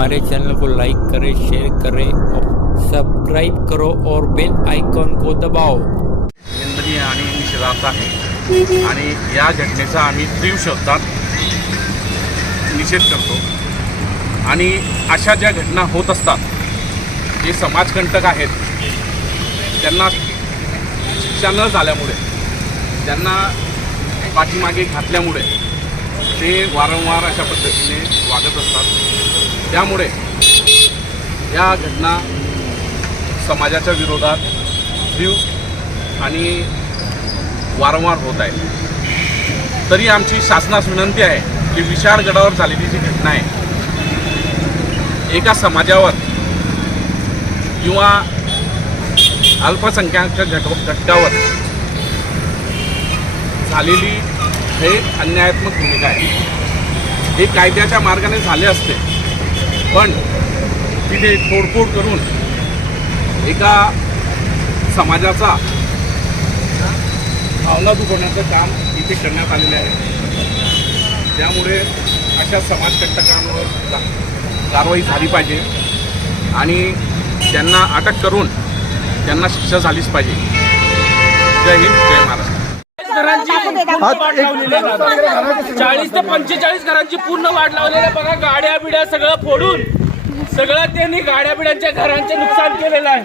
हमारे चैनल को लाइक करें शेयर करें और सब्सक्राइब करो और बेल आइकॉन को दबाओ। निंदनीय आणि निषेधार्थ आहे. आणि या घटनेचा आम्ही तीव्र शब्दात निषेध करतो. आणि अशा ज्या घटना होत असतात जे समाजकंटक आहेत त्यांना शिक्षा न झाल्यामुळे त्यांना पाठीमागे घातल्यामुळे ते वारंवार अशा पद्धतीने वागत असतात. त्यामुळे या घटना समाजाच्या विरोधात जीव आणि वारंवार होत आहे. तरी आमची शासनास विनंती आहे की विशाळगडावर झालेली जी घटना आहे एका समाजावर किंवा अल्पसंख्याक घट घटकावर झालेली हे अन्यायात्मक भूमिका आहे. हे कायद्याच्या मार्गाने झाले असते. पण तिथे तोडफोड करून एका समाजाचा भावना दुखवण्याचं काम इथे करण्यात आलेलं आहे. त्यामुळे अशा समाजकंटकांवर कारवाई झाली पाहिजे आणि त्यांना अटक करून त्यांना शिक्षा झालीच पाहिजे. जय हिंद जय महाराष्ट्र. घरांची पूर्ण वाट लावलेली आहे. चाळीस ते पंचेचाळीस घरांची पूर्ण वाट लावलेली आहे. बघा गाड्या बिड्या सगळं फोडून सगळं त्यांनी गाड्या बिड्यांच्या घरांचे नुकसान केलेलं आहे.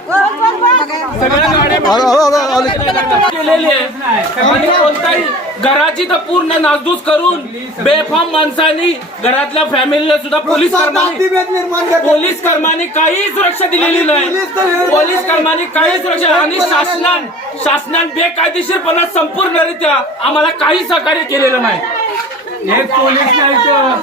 सगळ्या गाड्या बिड्या केलेली आहे. आणि कोणताही घराची तर पूर्ण नासधूस करून बेफाम माणसांनी घरातल्या फॅमिलीला सुद्धा पोलीस कर्माने पोलीस कर्माने काही सुरक्षा दिलेली नाही. पोलीस कर्माने काही सुरक्षा आणि शासनान शासनान बेकायदेशीरपणा संपूर्णरित्या आम्हाला काही सहकार्य केलेलं नाही. हे पोलीस नाही तर